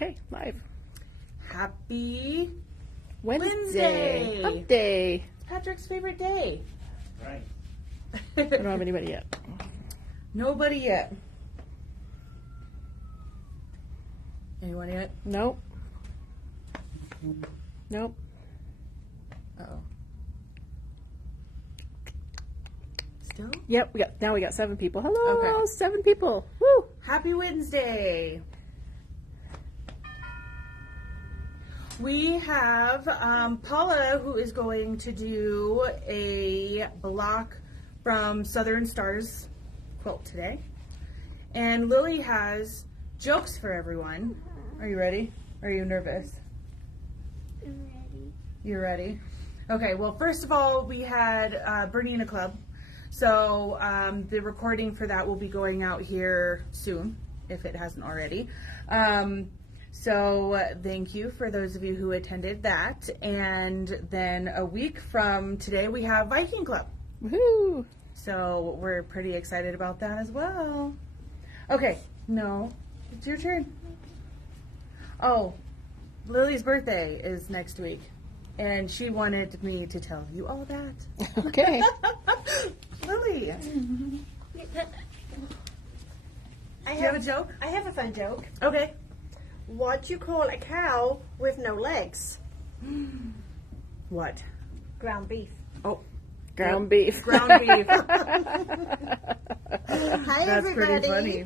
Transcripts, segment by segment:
Okay, live. Happy Wednesday. Hump day. Patrick's favorite day. Right. I don't have anybody yet. Nobody yet. Anyone yet? Nope. Nope. Uh-oh. Still? Yep, now we got 7 people. Hello, Okay. 7 people. Woo! Happy Wednesday. We have Paula, who is going to do a block from Southern Stars quilt today. And Lily has jokes for everyone. Are you ready? Are you nervous? I'm ready. You're ready? Okay, well, first of all, we had Bernina Club. So the recording for that will be going out here soon, if it hasn't already. So thank you for those of you who attended that. And then a week from today, we have Viking Club. Woohoo! So we're pretty excited about that as well. Okay, no, it's your turn. Oh, Lily's birthday is next week. And she wanted me to tell you all that. Okay. Lily, do you have a joke? I have a fun joke. Okay. What do you call a cow with no legs? What? Ground beef. Oh, Ground beef. ground beef. Hi, That's everybody. pretty funny.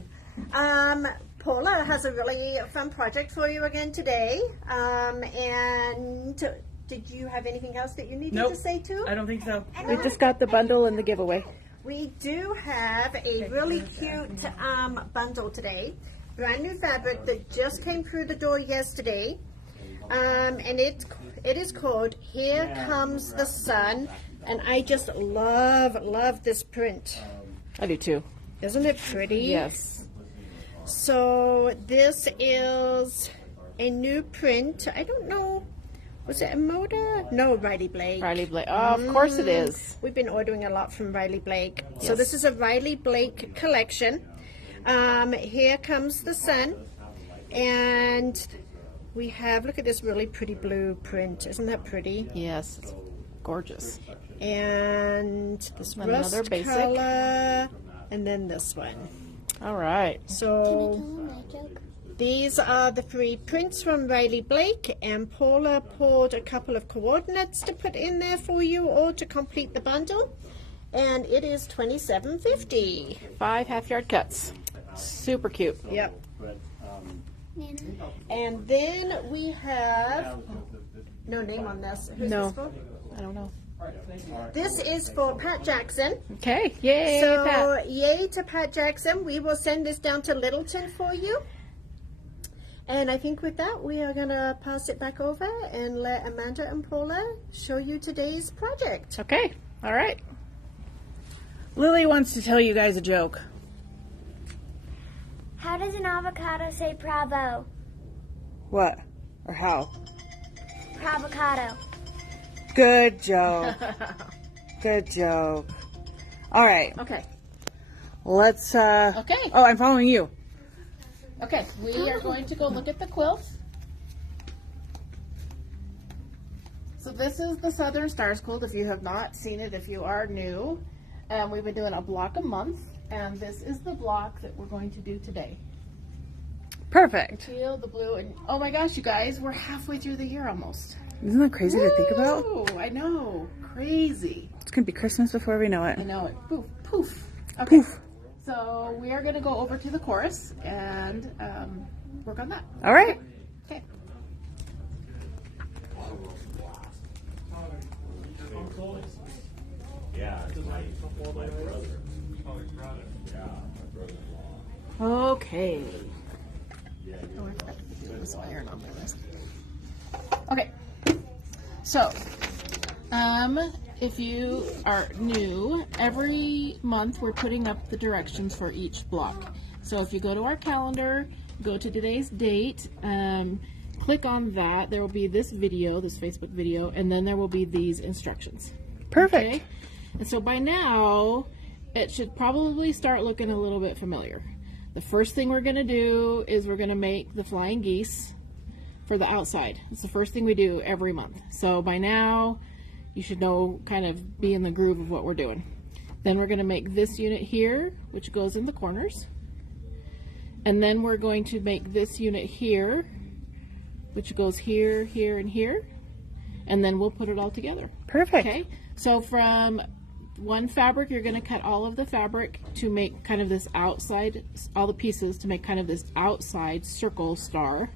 Paula has a really fun project for you again today. And did you have anything else that you needed Nope. to say too? I don't think so. We just got the bundle and the giveaway. We do have a really cute bundle today. Brand new fabric that just came through the door yesterday. And it is called Here Comes the Sun. And I just love this print. I do too. Isn't it pretty? Yes. So this is a new print. I don't know. Was it a Moda? No, Riley Blake. Riley Blake. Oh, of course it is. We've been ordering a lot from Riley Blake. So Yes. this is a Riley Blake collection. Here Comes the Sun. And we have, look at this really pretty blue print. Isn't that pretty? Yes. It's gorgeous. And this And rust another basic. color. And then this one. All right. So My joke. these are the 3 prints from Riley Blake, and Paula pulled a couple of coordinates to put in there for you all to complete the bundle. And it is $27.50. 5 half-yard cuts. Super cute. Yep. Nana. And then we have no name on this. Who's No. this for? I don't know. This is for Pat Jackson. Okay. Yay, So Pat. yay to Pat Jackson. We will send this down to Littleton for you. And I think with that, we are going to pass it back over and let Amanda and Paula show you today's project. Okay. All right. Lily wants to tell you guys a joke. How does an avocado say bravo? What? Or how? Provocado. Good joke. Good joke. All right. Okay. Let's, Okay. Oh, I'm following you. Okay. We are going to go look at the quilt. So this is the Southern Stars quilt. If you have not seen it, if you are new, we've been doing a block a month, and this is the block that we're going to do today. Perfect. Teal, the blue, and oh my gosh, you guys, we're halfway through the year almost. Isn't that crazy to think about? Woo! I know, crazy. It's going to be Christmas before we know it. I know it. Poof, poof. Okay. Poof. So we are going to go over to the chorus and work on that. All right. Okay. Okay. Oh, I forgot to do this iron on my list. Okay. So, if you are new, every month we're putting up the directions for each block. So if you go to our calendar, go to today's date, click on that. There will be this video, this Facebook video, and then there will be these instructions. Perfect. Okay? And so by now, it should probably start looking a little bit familiar. The first thing we're going to do is we're going to make the flying geese for the outside. It's the first thing we do every month. So by now, you should know, kind of be in the groove of what we're doing. Then we're going to make this unit here, which goes in the corners. And then we're going to make this unit here, which goes here, here, and here. And then we'll put it all together. Perfect. Okay, so from one fabric, you're going to cut all of the fabric to make kind of this outside, all the pieces to make kind of this outside circle star.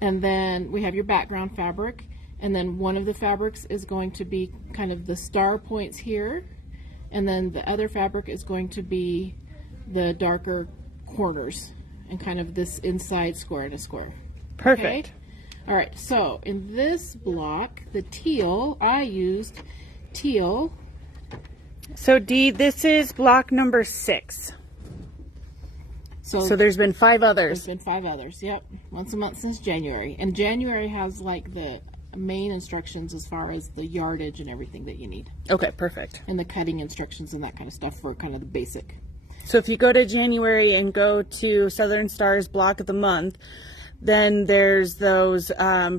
And then we have your background fabric. And then one of the fabrics is going to be kind of the star points here. And then the other fabric is going to be the darker corners and kind of this inside square and a square. Perfect. Okay? All right, so in this block, the teal, I used teal. So Dee, this is block number 6. So there's been 5 there's others. been 5 others, yep. Once a month since January. And January has like the main instructions as far as the yardage and everything that you need. Okay, perfect. And the cutting instructions and that kind of stuff for kind of the basic. So if you go to January and go to Southern Stars block of the month, then there's those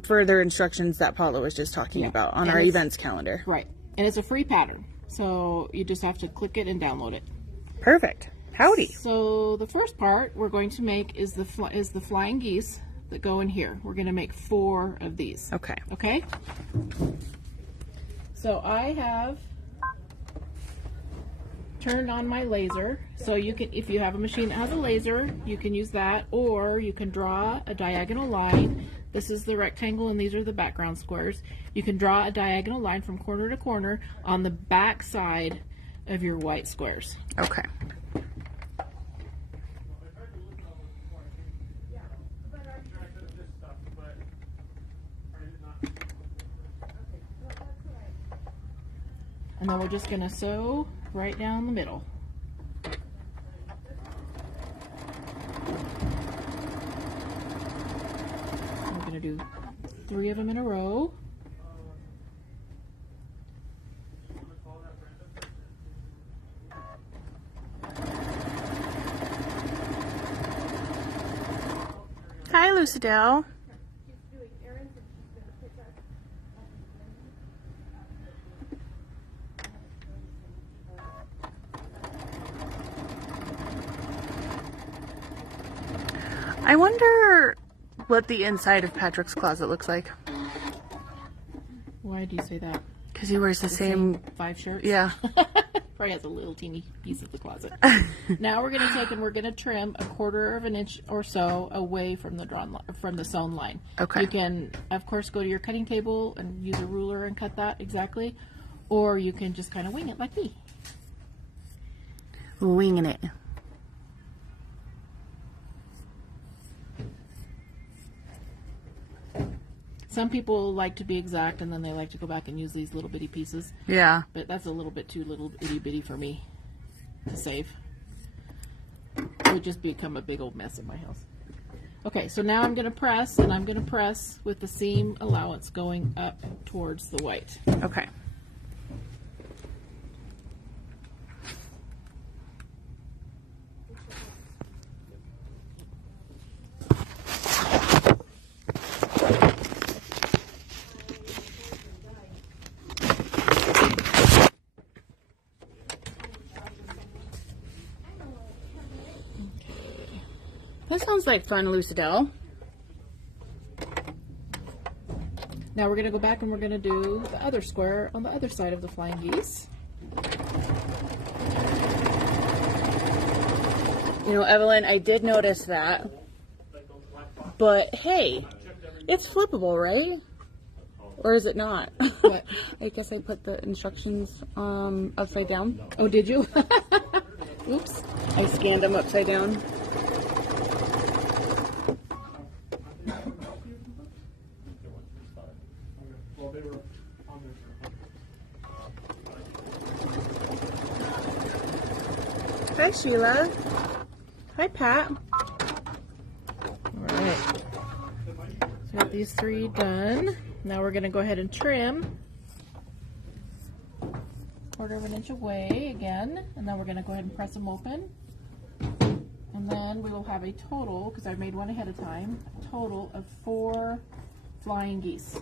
further instructions that Paula was just talking about on And our it's- events calendar. Right. And it's a free pattern. So you just have to click it and download it. Perfect. Howdy. So the first part we're going to make is the flying geese that go in here. We're going to make 4 of these. Okay. Okay? So I have turned on my laser. So you can, if you have a machine that has a laser, you can use that, or you can draw a diagonal line. This is the rectangle and these are the background squares. You can draw a diagonal line from corner to corner on the back side of your white squares. Okay. And then we're just going to sew right down the middle. We're going to do 3 of them in a row. Hi, Lucidelle. I wonder what the inside of Patrick's closet looks like. Why do you say that? Because he wears the same. 5 shirts? Yeah. Probably has a little teeny piece of the closet. Now we're going to take and we're going to trim 1/4 of an inch or so away from the from the sewn line. Okay. You can, of course, go to your cutting table and use a ruler and cut that exactly, or you can just kind of wing it like me. Winging it. Some people like to be exact, and then they like to go back and use these little bitty pieces. Yeah. But that's a little bit too little itty bitty for me to save. It would just become a big old mess in my house. Okay, so now I'm going to press, and I'm going to press with the seam allowance going up towards the white. Okay. That sounds like fun, Lucidelle. Now we're going to go back and we're going to do the other square on the other side of the flying geese. You know, Evelyn, I did notice that. But hey, it's flippable, right? Or is it not? What? I guess I put the instructions upside down. Oh, did you? Oops. I scanned them upside down. Hi, Sheila. Hi, Pat. Alright. So we got these 3 done. Now we're going to go ahead and trim 1/4 of an inch away again. And then we're going to go ahead and press them open. And And then we will have a total, because I made one ahead of time, a total of 4 flying geese.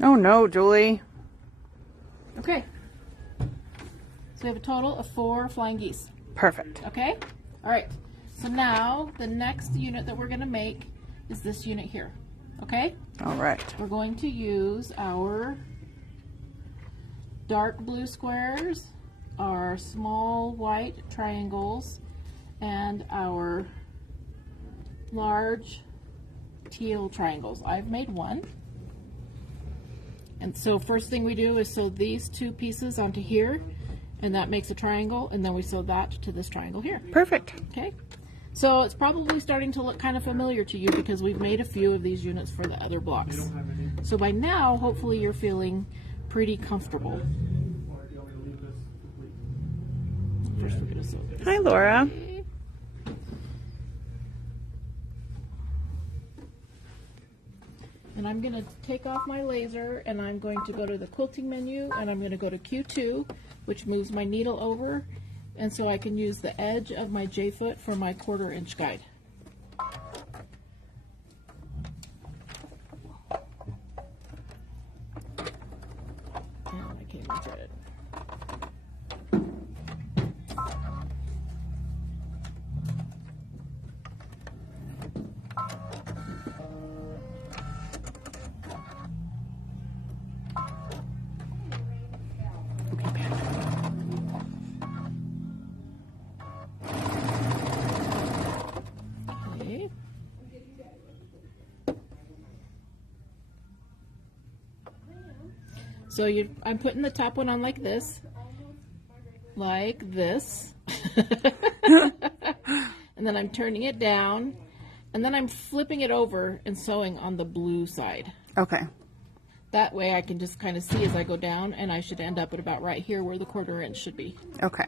Oh no, Julie. Okay. So we have a total of 4 flying geese. Perfect. Okay? All right. So now the next unit that we're going to make is this unit here. Okay? All right. We're going to use our dark blue squares, our small white triangles, and our large teal triangles. I've made one. And so first thing we do is sew these 2 pieces onto here, and that makes a triangle, and then we sew that to this triangle here. Perfect. Okay? So it's probably starting to look kind of familiar to you because we've made a few of these units for the other blocks. So by now, hopefully you're feeling pretty comfortable. First we're gonna sew this. Hi, Laura. And I'm going to take off my laser and I'm going to go to the quilting menu and I'm going to go to Q2, which moves my needle over, and so I can use the edge of my J-foot for my 1/4 inch guide. And I can't even thread it. Okay. So I'm putting the top one on like this. And then I'm turning it down, and then I'm flipping it over and sewing on the blue side. Okay. That way I can just kind of see as I go down, and I should end up at about right here where the 1/4 inch should be. Okay.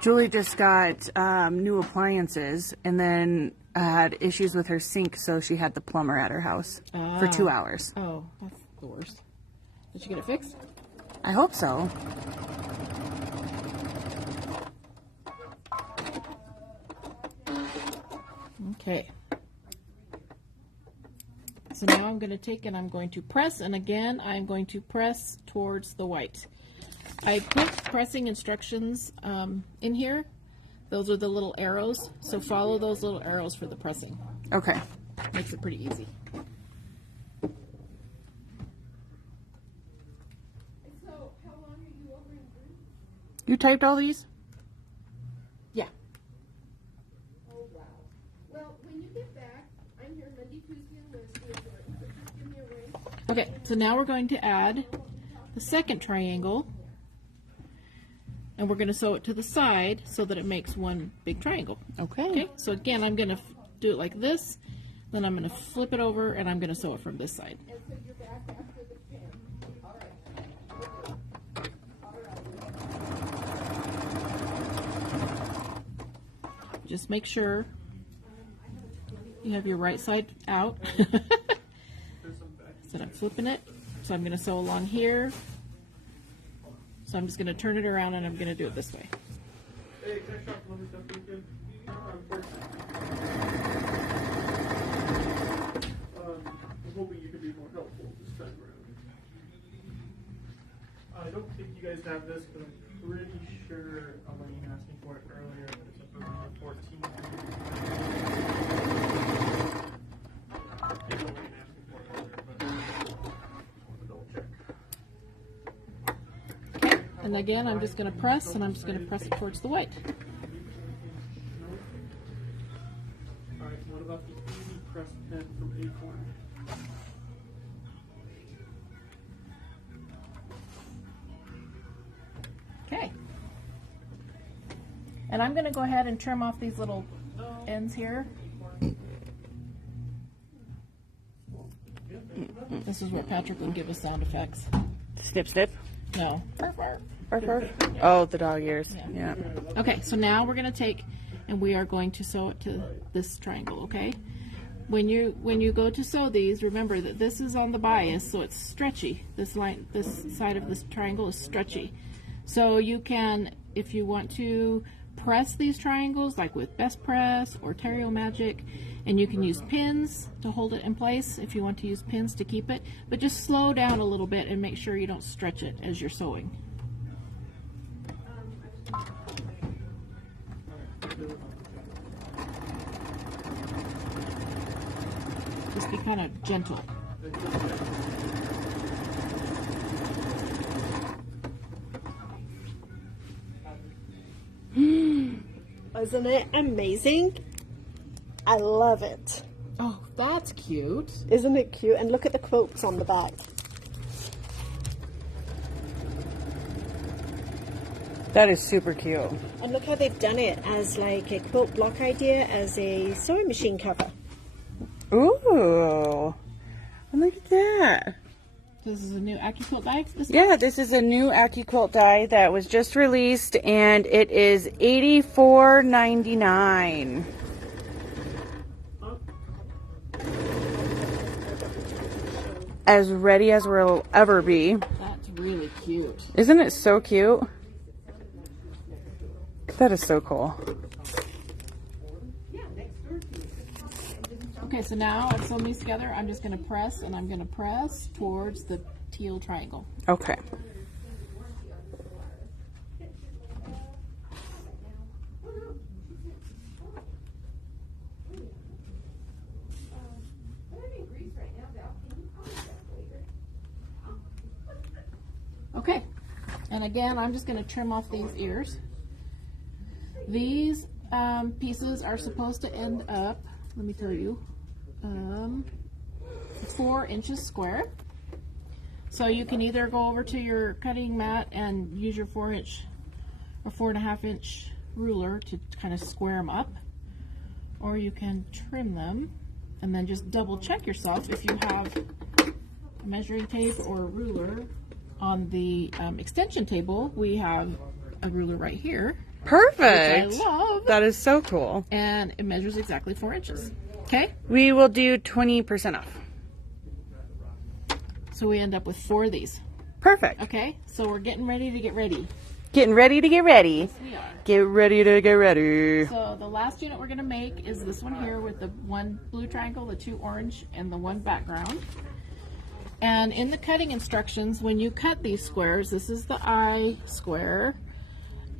Julie just got new appliances and then had issues with her sink, so she had the plumber at her house for 2 hours. Oh, that's the worst. Did you get it fixed? I hope so. Okay. So now I'm going to take and I'm going to press, and again I'm going to press towards the white. I put pressing instructions in here. Those are the little arrows, so follow those little arrows for the pressing. Okay. Makes it pretty easy. You typed all these? Yeah. Oh, wow. Well, when you get back, I'm here Monday, Tuesday, and Wednesday, so just give me a ring. Okay, so now we're going to add the second triangle, and we're going to sew it to the side so that it makes one big triangle. Okay. Okay, so again, I'm going to do it like this, then I'm going to flip it over, and I'm going to sew it from this side. And so you're back after the 10. All right. Just make sure you have your right side out. So I'm flipping it. So I'm going to sew along here. So I'm just going to turn it around and I'm going to do it this way. Hey, can I shop some other stuff weekend? I'm hoping you can be more helpful this time around. I don't think you guys have this, but I'm pretty sure Elaine asked me for it earlier, but it's a number 14. I think Elaine asked me for it earlier, but I want to double check. And again, I'm just going to press, and I'm just going to press it towards the white. Alright, what about the Easy Press pen from Acorn? Okay. And I'm going to go ahead and trim off these little ends here. This is where Patrick will give us sound effects. Snip, snip. No. Bark, bark. Oh, the dog ears. Yeah. Okay, so now we're going to take and we are going to sew it to this triangle, okay? When you go to sew these, remember that this is on the bias, so it's stretchy. This side of this triangle is stretchy. So you can, if you want to press these triangles, like with Best Press or Terrio Magic, and you can use pins to hold it in place if you want to use pins to keep it, but just slow down a little bit and make sure you don't stretch it as you're sewing. Just be kind of gentle. Isn't it amazing? I love it. Oh, that's cute. Isn't it cute? And look at the quotes on the back. That is super cute. And look how they've done it as like a quilt block idea as a sewing machine cover. Ooh. Look at that. This is a new AccuQuilt die? Yeah, this is a new AccuQuilt die that was just released, and it is $84.99. As ready as we'll ever be. That's really cute. Isn't it so cute? That is so cool. Okay, so now I've sewn these together. I'm just going to press, and I'm going to press towards the teal triangle. Okay. Okay, and again, I'm just going to trim off these ears. These pieces are supposed to end up, let me tell you, 4 inches square. So you can either go over to your cutting mat and use your 4-inch or 4.5-inch ruler to kind of square them up, or you can trim them and then just double check yourself if you have a measuring tape or a ruler. On the extension table, we have a ruler right here. Perfect. Which I love. That is so cool. And it measures exactly 4 inches. Okay? We will do 20% off. So we end up with 4 of these. Perfect. Okay? So we're getting ready to get ready. Getting ready to get ready. Yes, we are. Get ready to get ready. So the last unit we're going to make is this one here with the 1 blue triangle, the 2 orange, and the 1 background. And in the cutting instructions, when you cut these squares, this is the I square,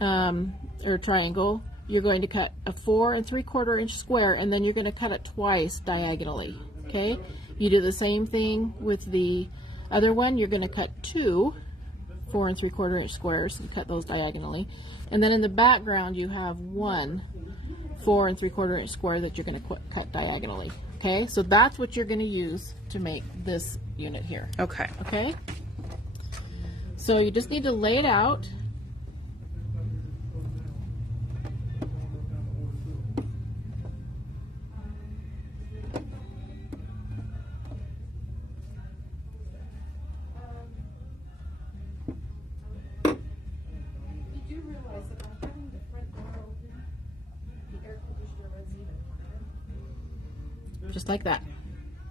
or triangle. You're going to cut a 4 3/4 inch square, and then you're going to cut it twice diagonally. Okay? You do the same thing with the other one. You're going to cut 2 4 3/4 inch squares and cut those diagonally. And then in the background, you have 1 4 3/4 inch square that you're going to cut diagonally. Okay? So that's what you're going to use to make this unit here. Okay. Okay? So you just need to lay it out. Just like that.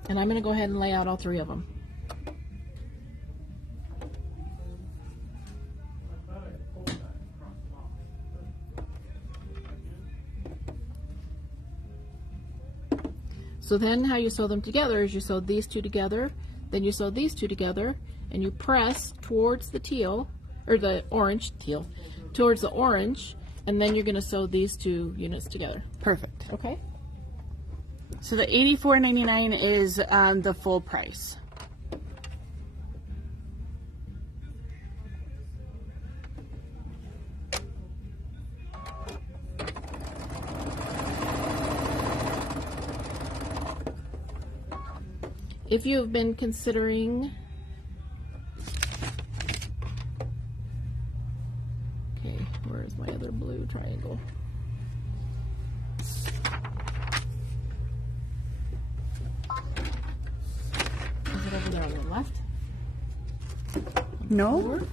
And I'm going to go ahead and lay out all 3 of them. So then how you sew them together is you sew these 2 together, then you sew these 2 together, and you press towards the teal, or the orange, teal, towards the orange, and then you're going to sew these 2 units together. Perfect. Okay? So the $84.99 is the full price. If you have been considering, okay, where's my other blue triangle? Is it over there on the left? No? Forward?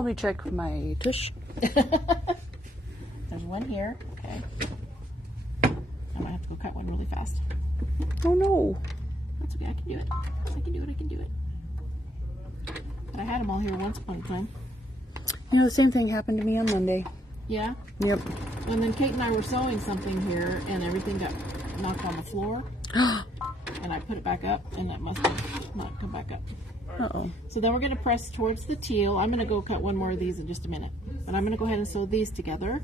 let me check my tush. There's one here. Okay. I might have to go cut one really fast. Oh no. That's okay. I can do it. I can do it. I can do it. But I had them all here once upon a time. You know, the same thing happened to me on Monday. Yeah. Yep. And then Kate and I were sewing something here, and everything got knocked on the floor. And I put it back up, and that must have not come back up. Uh-oh. So then we're going to press towards the teal. I'm going to go cut one more of these in just a minute. But I'm going to go ahead and sew these together.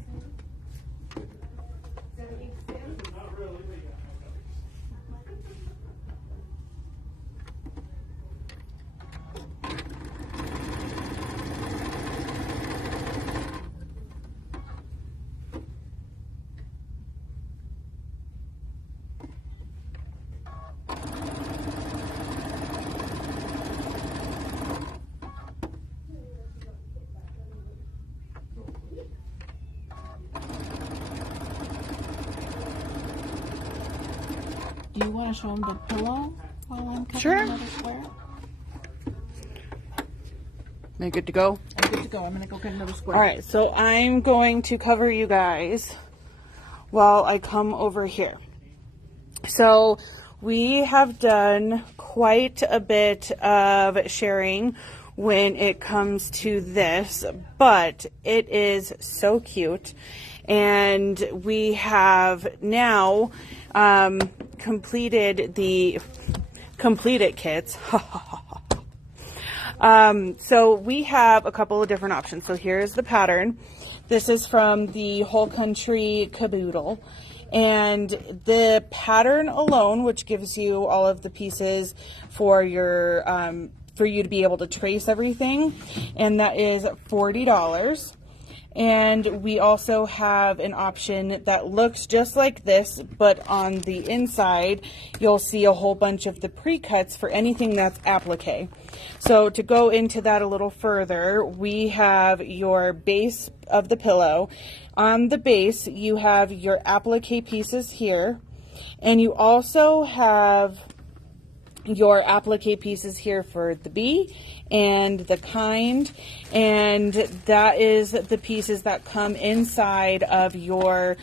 Do you want to show them the pillow while I'm cutting Sure. another square? Am I good to go? I'm good to go. I'm going to go cut another square. All right, so I'm going to cover you guys while I come over here. So we have done quite a bit of sharing when it comes to this, but it is so cute. And we have now completed the completed kits. So we have a couple of different options. So here's the pattern. This is from the Whole Country Caboodle. And the pattern alone, which gives you all of the pieces for your for you to be able to trace everything, and that is $40. And we also have an option that looks just like this, but on the inside, you'll see a whole bunch of the pre-cuts for anything that's applique. So to go into that a little further, we have your base of the pillow. On the base, you have your applique pieces here, and you also have your applique pieces here for the bee and the kind, and that is the pieces that come inside of your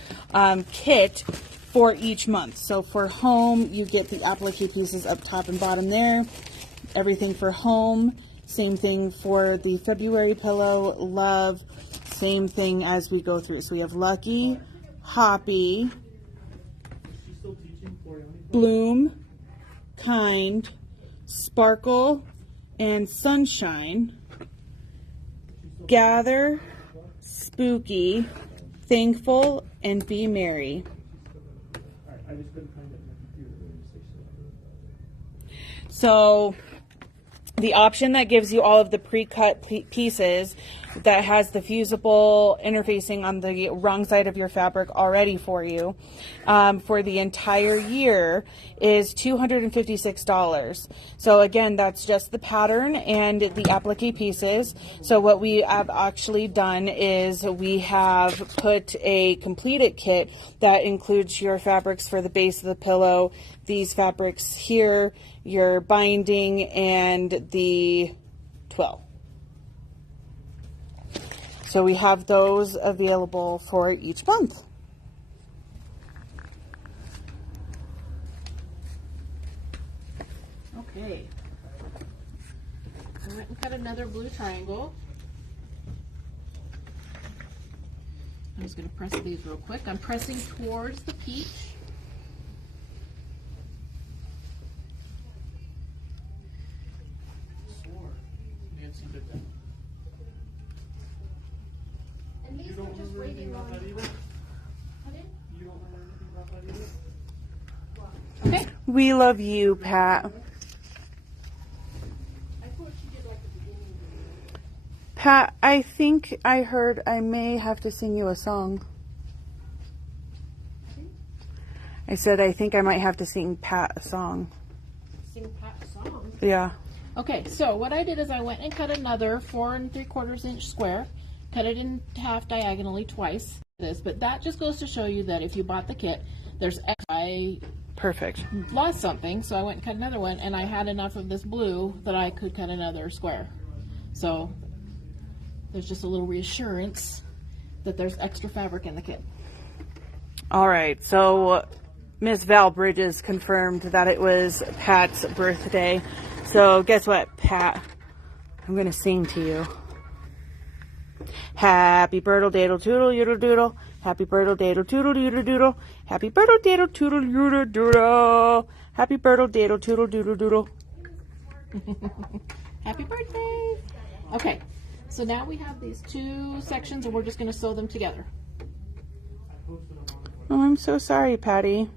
kit for each month. So for home, you get the applique pieces up top and bottom there, everything for home. Same thing for the February pillow, love, same thing as we go through. So we have Lucky, Hoppy, Bloom, Kind, Sparkle, and Sunshine, Gather, Spooky, Thankful, and Be Merry. So the option that gives you all of the pre-cut pieces that has the fusible interfacing on the wrong side of your fabric already for you for the entire year is $256. So again, that's just the pattern and the applique pieces. So what we have actually done is we have put a completed kit that includes your fabrics for the base of the pillow, these fabrics here, your binding, and the twill. So we have those available for each month. Okay. I went and cut another blue triangle. I'm just going to press these real quick. I'm pressing towards the peach. Nancy did that. And these You don't were just remember anything waiting about on. that either? Pardon? You don't remember anything about that either? Okay. We love you, Pat. I thought she did like the beginning. Pat, I think I heard I may have to sing you a song. I said I think I might have to sing Pat a song. Sing Pat's song. Yeah. Okay, so what I did is I went and cut another 4 3/4 inch square, cut it in half diagonally twice. But that just goes to show you that if you bought the kit, there's extra. I Perfect. lost something, so I went and cut another one, and I had enough of this blue that I could cut another square. So there's just a little reassurance that there's extra fabric in the kit. All right, so Miss Val Bridges confirmed that it was Pat's birthday. So guess what, Pat? I'm gonna sing to you. Happy birthday, doodle toodle yoodle doodle. Happy birthday, toodle doodle doodle. Happy birthday, toodle doodle doodle. Happy birthday, toodle doodle doodle. Happy birthday! Okay, so now we have these two sections and we're just going to sew them together. Oh, I'm so sorry, Patty.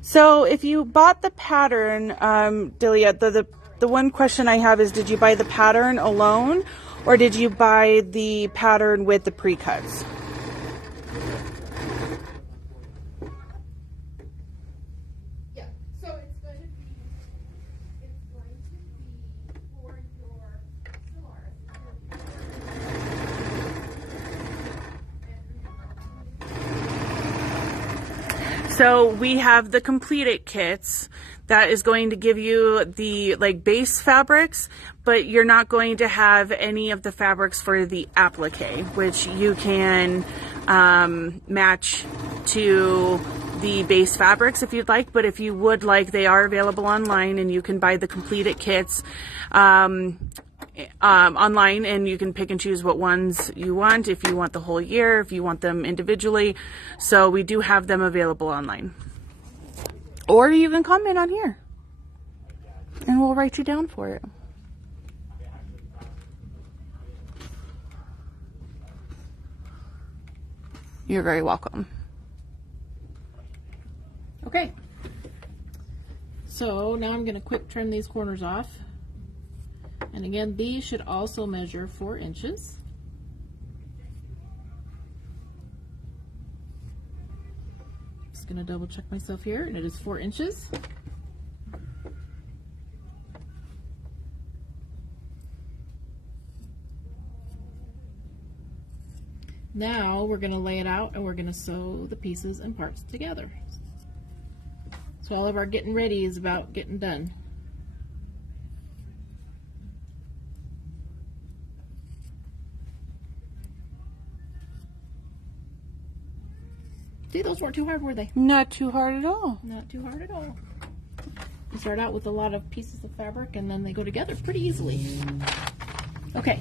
So if you bought the pattern, Delia, the one question I have is, did you buy the pattern alone or did you buy the pattern with the pre-cuts? Yeah, so it's going to be for your Solaris. So we have the completed kits that is going to give you the like base fabrics, but you're not going to have any of the fabrics for the applique, which you can match to the base fabrics if you'd like. But if you would like, they are available online and you can buy the completed kits online, and you can pick and choose what ones you want, if you want the whole year, if you want them individually. So we do have them available online, or you can comment on here and we'll write you down for it. You're very welcome. Okay, so now I'm going to quick trim these corners off. And again, these should also measure 4 inches. Just going to double check myself here, and it is 4 inches. Now we're going to lay it out and we're going to sew the pieces and parts together. So all of our getting ready is about getting done. See, those weren't too hard, were they? Not too hard at all. Not too hard at all. You start out with a lot of pieces of fabric and then they go together pretty easily. Okay.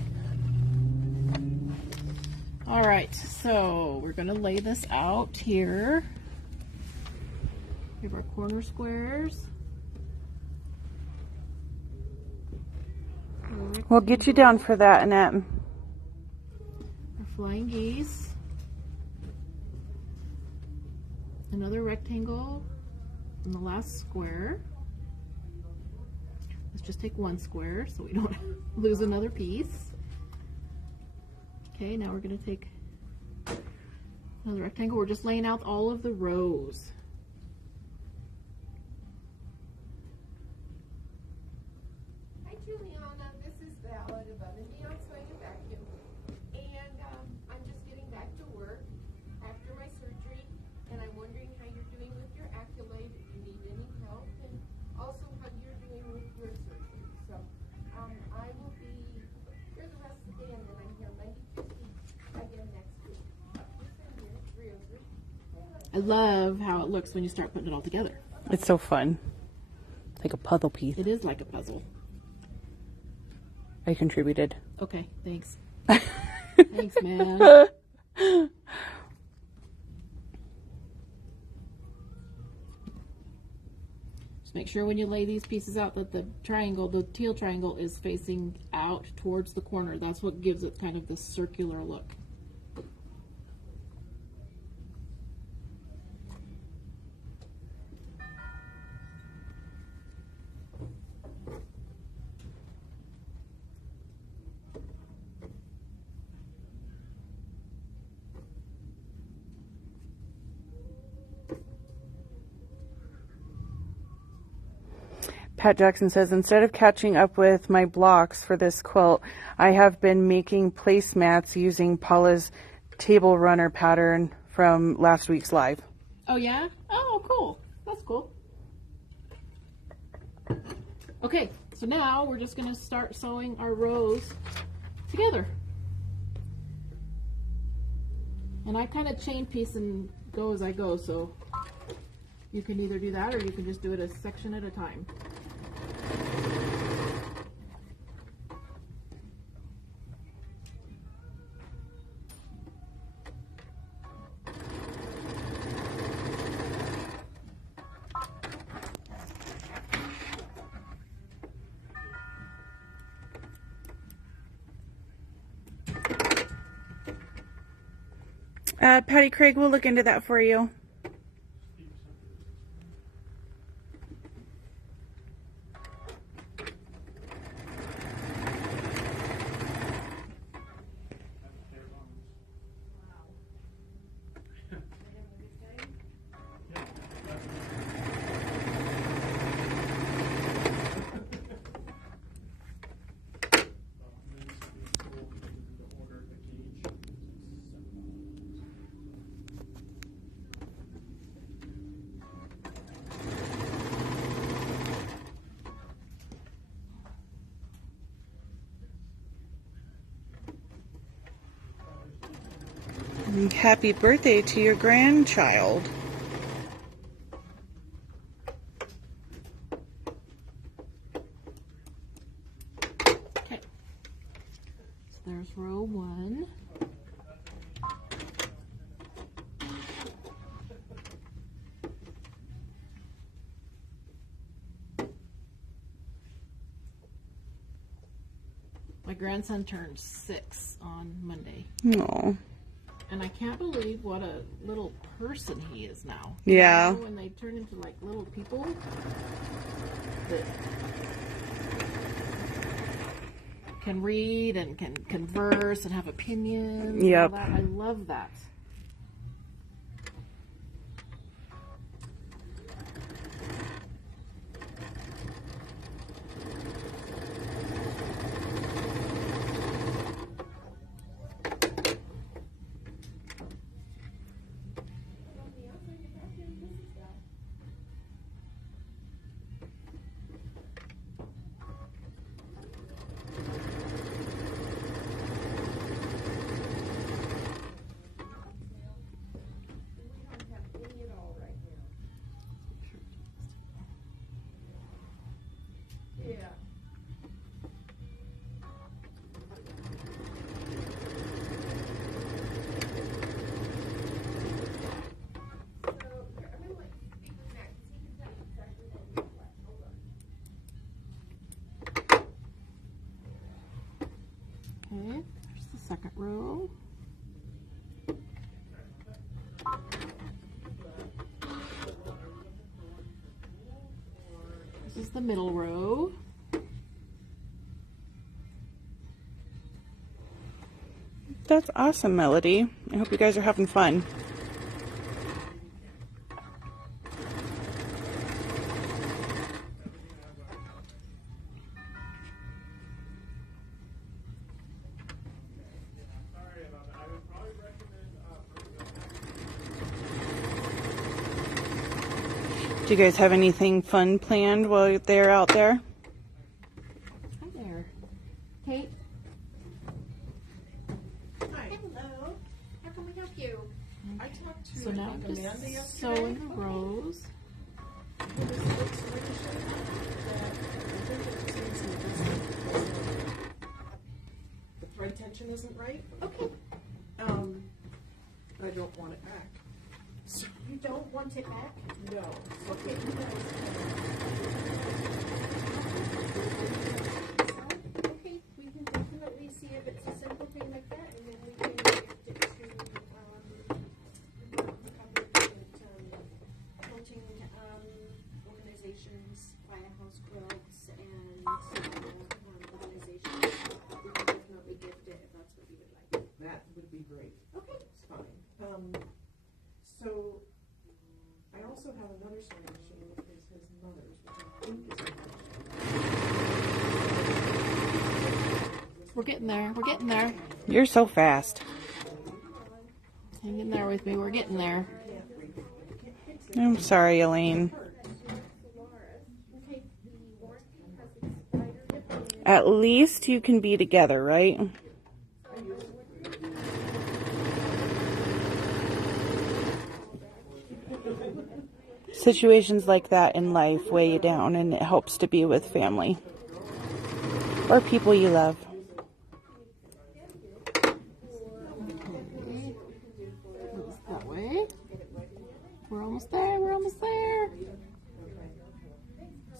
All right, so we're gonna lay this out here. We have our corner squares. We'll get you down for that, Annette. Our flying geese. Another rectangle in the last square. Let's just take one square so we don't lose another piece. Okay, now we're going to take another rectangle. We're just laying out all of the rows. Hi, Juliana. This is Val at Above and Beyond Sewing and Vacuum. And I'm just getting back to work after my surgery. And I'm wondering how you're doing with your Accolade, if you need any help, and also how you're doing with your surgery. So I will be here the rest of the day, and then I'm here Monday, Tuesday, again next week. I'm here, 303. I love how it looks when you start putting it all together. It's so fun. It's like a puzzle piece. It is like a puzzle. I contributed. Okay, thanks. Thanks, man. Just make sure when you lay these pieces out that the triangle, the teal triangle, is facing out towards the corner. That's what gives it kind of this circular look. Pat Jackson says, instead of catching up with my blocks for this quilt, I have been making placemats using Paula's table runner pattern from last week's live. Oh yeah? Oh, cool. That's cool. Okay, So now we're just going to start sewing our rows together. And I kind of chain piece and go as I go, so you can either do that or you can just do it a section at a time. Patty Craig, we'll look into that for you. Happy birthday to your grandchild. Okay. So there's row 1. My grandson turned 6 on Monday. Oh. And I can't believe what a little person he is now. Yeah. You know, when they turn into like little people that can read and can converse and have opinions. Yep. And all that. I love that. Yeah. So, here, I'm gonna like speak with Matt, 'cause he can tell you exactly what you want. Hold on. Okay, there's the second row. This is the middle row. That's awesome, Melody. I hope you guys are having fun. Sorry about that. I would probably recommend Do you guys have anything fun planned while they're out there? Hi there. Kate, Hello. How can we help you? I talked to so now Amanda just yesterday. sew in the rows. The thread tension isn't right. Okay. I don't want it back. So, You don't want it back? no. Okay, you guys. Okay, we can definitely see if it's a simple thing like that, and then we can gift it to, a couple of different, quilting, organizations, Firehouse Quilts, and, organizations. We can definitely gift it if that's what you would like. That would be great. Okay. It's fine. So I also have another sewing machine, which is his mother's, which I think is We're getting there. We're getting there. You're so fast. Hang in there with me. We're getting there. I'm sorry, Elaine. Okay. The warranty has expired At least you can be together, right? Situations like that in life weigh you down, and it helps to be with family or people you love. That way. We're almost there. We're almost there.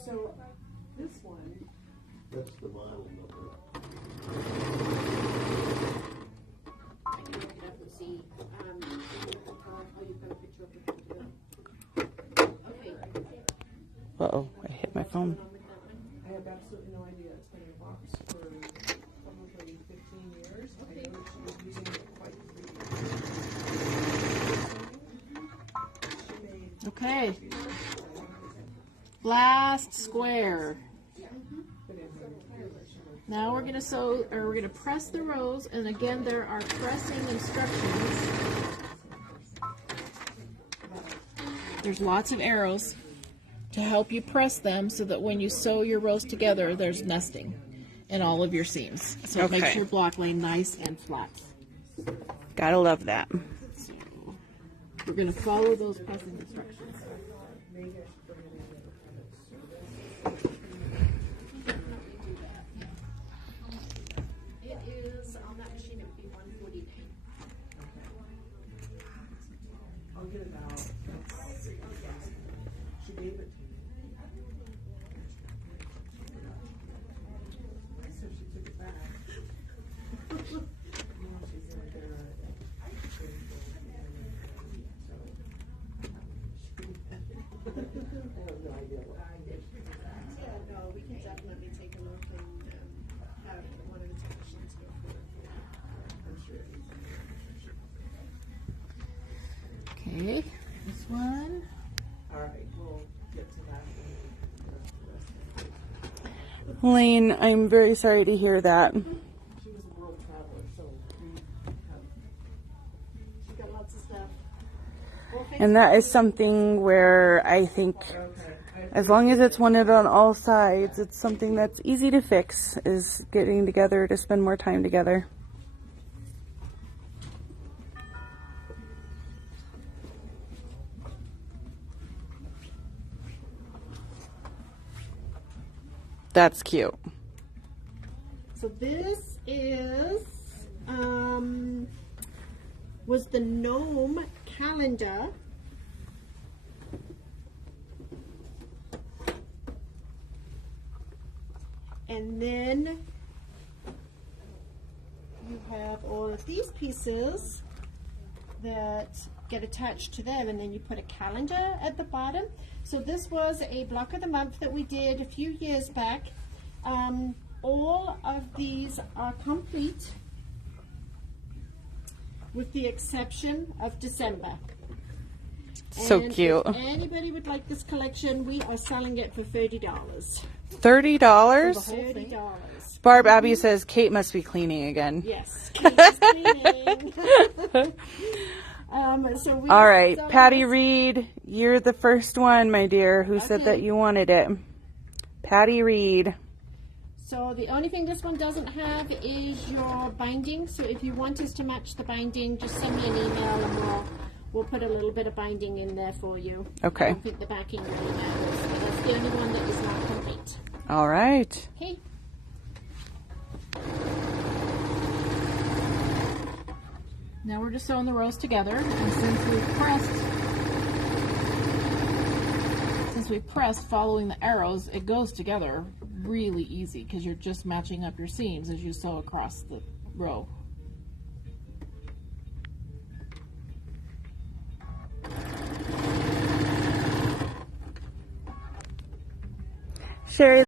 So this one, That's the model number. I can look it up and see. Oh, you've got a picture of the computer. Okay. Uh-oh, I hit my phone. I have absolutely no idea. It's been in a box for probably 15 years. I know she was using it quite frequently. Okay. Last square. Now we're gonna sew, or we're gonna press the rows, and again there are pressing instructions. There's lots of arrows to help you press them so that when you sew your rows together, there's nesting in all of your seams. So it makes Okay. your block lay nice and flat. Gotta love that. So we're gonna follow those pressing instructions. It is, on that machine, it would be 149. I'll get it out. She gave it to me. So she took it back. Now she's right there. I have no idea what I did. Yeah, no, we can definitely take a look and have one of the technicians go through it. I'm sure. Okay, this one. All right, we'll get to that. Lane, I'm very sorry to hear that. She was a world traveler, so she's got lots of stuff. And that is something where I think as long as it's wanted on all sides, it's something that's easy to fix, is getting together to spend more time together. That's cute. So this is, was the gnome calendar. And then you have all of these pieces that get attached to them, and then you put a calendar at the bottom. So this was a block of the month that we did a few years back. All of these are complete with the exception of December. So And cute. If anybody would like this collection, we are selling it for $30. $30? $30. Barb Abby says Kate must be cleaning again. Yes. Kate is cleaning. So we All right, sell Patty this- Reed, you're the first one, my dear, who said Okay. that you wanted it. Patty Reed. So the only thing this one doesn't have is your binding. So if you want us to match the binding, just send me an email and we'll put a little bit of binding in there for you. Okay. I don't think the backing really matters, but that's the only one that is not complete. All right. Okay. Now we're just sewing the rows together, and since we pressed following the arrows, it goes together really easy because you're just matching up your seams as you sew across the row. Sherry.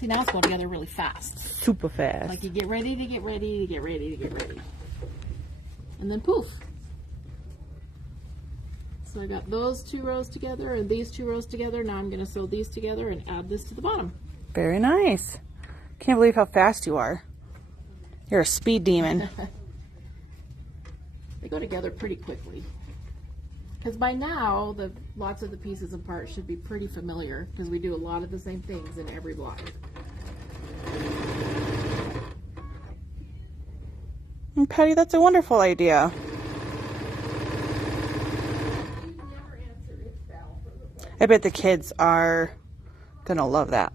See, now it's going together really fast. Super fast. Like you get ready to get ready to get ready to get ready. And then poof. So I got those 2 rows together and these 2 rows together. Now I'm going to sew these together and add this to the bottom. Very nice. Can't believe how fast you are. You're a speed demon. They go together pretty quickly. Because by now, lots of the pieces and parts should be pretty familiar because we do a lot of the same things in every block. And Patty, that's a wonderful idea. I bet the kids are gonna love that.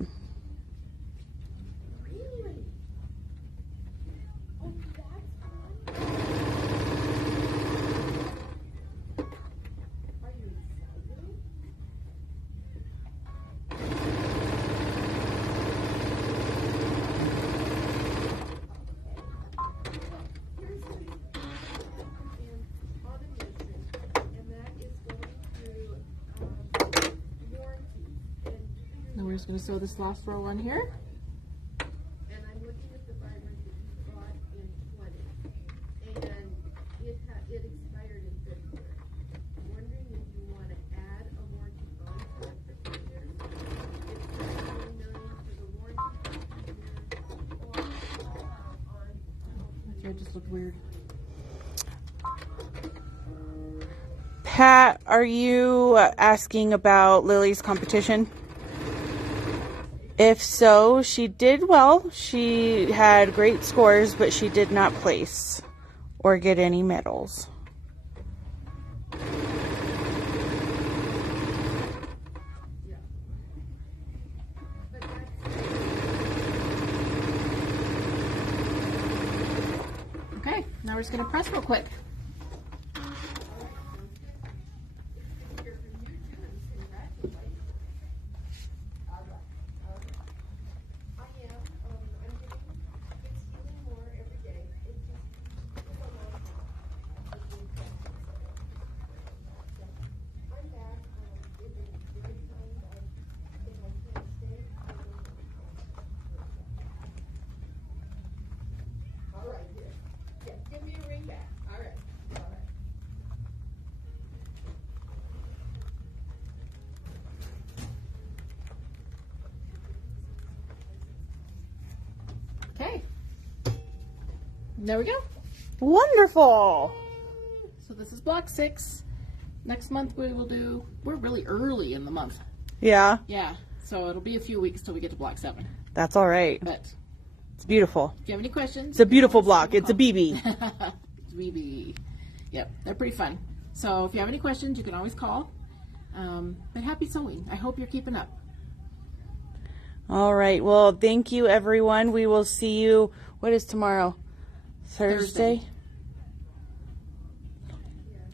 Now we're just going to sew this last row on here. And I'm looking at the vibrant that you bought in 20, and it expired in February. I'm wondering if you want to add a warranty bond to it for 2 years. It's $3 million for the warranty for 2 years, or on. That thread just looked weird. Pat, are you asking about Lily's competition? If so, she did well. She had great scores, but she did not place or get any medals. Okay, now we're just going to press real quick. Give me a ring back. All right. All right. Okay. There we go. Wonderful. So this is block 6. Next month we're really early in the month. Yeah, Yeah. So it'll be a few weeks till we get to block 7. that's all right. But It's beautiful. if you have any questions, It's a beautiful block. It's a BB. BB. Yep, they're pretty fun. So if you have any questions, you can always call. But happy sewing. I hope you're keeping up. All right. Well, thank you, everyone. We will see you. What is tomorrow? Thursday?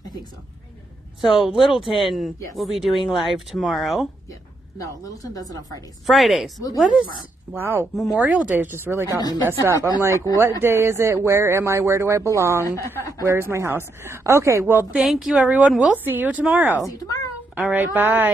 I think so. So Littleton Yes. will be doing live tomorrow. Yeah. No, Littleton does it on Fridays. Fridays. We'll be What there is? tomorrow. Wow, Memorial Day has just really got me messed up. I'm like, what day is it? Where am I? Where do I belong? Where is my house? Okay, well, thank you, everyone. We'll see you tomorrow. See you tomorrow. All right, bye.